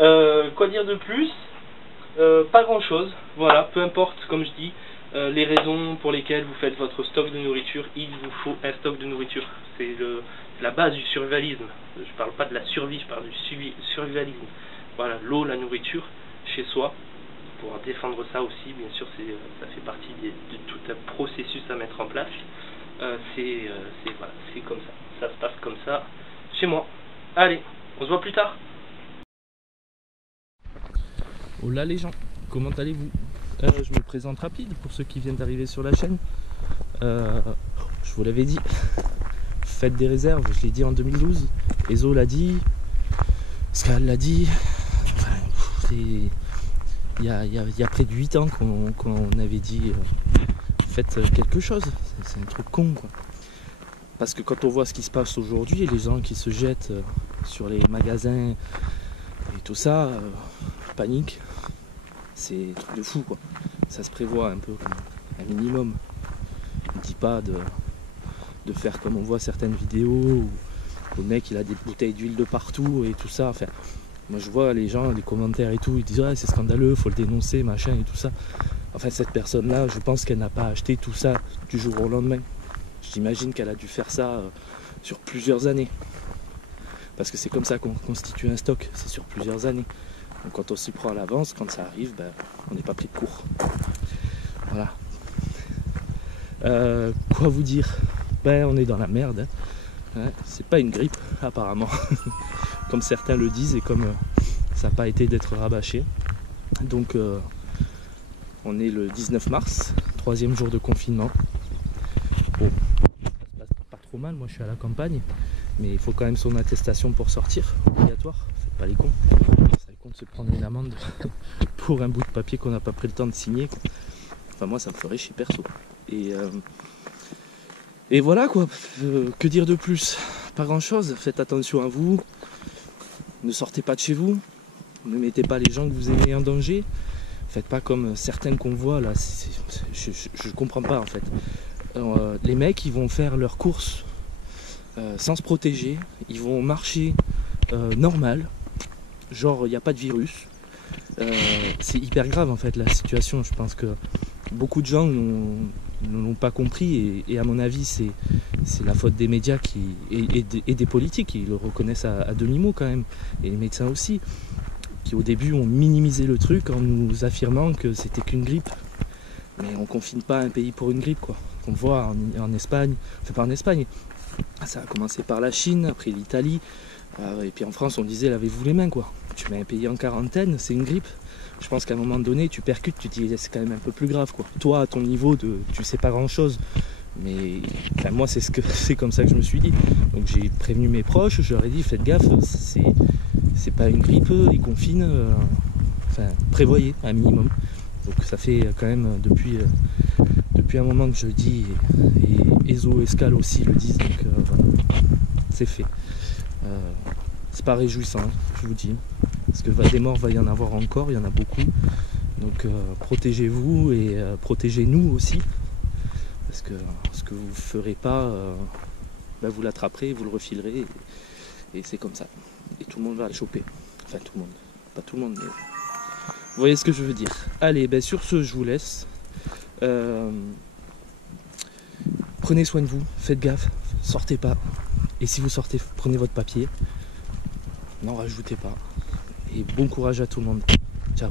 Quoi dire de plus? Pas grand chose, voilà, peu importe, comme je dis, les raisons pour lesquelles vous faites votre stock de nourriture, il vous faut un stock de nourriture. C'est la base du survivalisme. Je parle pas de la survie, je parle du survivalisme. Voilà, l'eau, la nourriture, chez soi, pour défendre ça aussi, bien sûr, ça fait partie de tout un processus à mettre en place. Voilà, c'est comme ça se passe comme ça chez moi. Allez, on se voit plus tard. Oh là les gens, comment allez-vous? Je me présente rapide pour ceux qui viennent d'arriver sur la chaîne. Je vous l'avais dit, faites des réserves, je l'ai dit en 2012, Ezo l'a dit, Skal l'a dit, enfin, il y a près de 8 ans qu'on avait dit faites quelque chose, c'est un truc con quoi. Parce que quand on voit ce qui se passe aujourd'hui, les gens qui se jettent sur les magasins et tout ça, panique, c'est un truc de fou quoi. Ça se prévoit un peu comme un minimum. On ne dit pas de faire comme on voit certaines vidéos où le mec il a des bouteilles d'huile de partout et tout ça. Enfin, moi je vois les gens, les commentaires et tout, ils disent ouais c'est scandaleux, faut le dénoncer, machin et tout ça. Enfin cette personne là, je pense qu'elle n'a pas acheté tout ça du jour au lendemain. J'imagine qu'elle a dû faire ça sur plusieurs années. Parce que c'est comme ça qu'on constitue un stock, c'est sur plusieurs années. Donc quand on s'y prend à l'avance, quand ça arrive, ben, on n'est pas pris de court. Voilà. Quoi vous dire? Ben on est dans la merde. Hein. Ouais, c'est pas une grippe, apparemment. Comme certains le disent et comme ça n'a pas été d'être rabâché. Donc on est le 19 mars, 3e jour de confinement. Bon, ça se passe pas trop mal, moi je suis à la campagne. Mais il faut quand même son attestation pour sortir, obligatoire, faites pas les cons. Ça compte se prendre une amende pour un bout de papier qu'on n'a pas pris le temps de signer. Enfin moi ça me ferait chier perso. Et voilà quoi, que dire de plus? Pas grand chose, faites attention à vous, ne sortez pas de chez vous, ne mettez pas les gens que vous aimez en danger, faites pas comme certains qu'on voit là, je comprends pas en fait. Les mecs ils vont faire leurs courses sans se protéger, ils vont marcher normal, genre il n'y a pas de virus. C'est hyper grave en fait la situation, je pense que beaucoup de gens ne l'ont pas compris et à mon avis c'est la faute des médias et des politiques qui le reconnaissent à demi-mot quand même, et les médecins aussi, qui au début ont minimisé le truc en nous affirmant que c'était qu'une grippe. Mais on confine pas un pays pour une grippe quoi. On voit en Espagne, enfin pas en Espagne, ça a commencé par la Chine, après l'Italie, et puis en France on disait lavez-vous les mains quoi. Tu mets un pays en quarantaine, c'est une grippe. Je pense qu'à un moment donné tu percutes, tu te dis c'est quand même un peu plus grave quoi. Toi à ton niveau tu sais pas grand chose, mais enfin, moi c'est comme ça que je me suis dit. Donc j'ai prévenu mes proches, je leur ai dit faites gaffe, c'est pas une grippe, ils confinent, enfin prévoyez un minimum. Donc ça fait quand même depuis un moment que je le dis, et Ezo et Skal aussi le disent, donc voilà, c'est fait. C'est pas réjouissant, je vous dis, parce que des morts va y en avoir encore, il y en a beaucoup. Donc protégez-vous et protégez-nous aussi, parce que ce que vous ferez pas, vous l'attraperez, vous le refilerez, et c'est comme ça. Et tout le monde va le choper. Enfin tout le monde, pas tout le monde, mais vous voyez ce que je veux dire. Allez, sur ce je vous laisse. Prenez soin de vous, faites gaffe, sortez pas. Et si vous sortez, prenez votre papier. N'en rajoutez pas. Et bon courage à tout le monde. Ciao.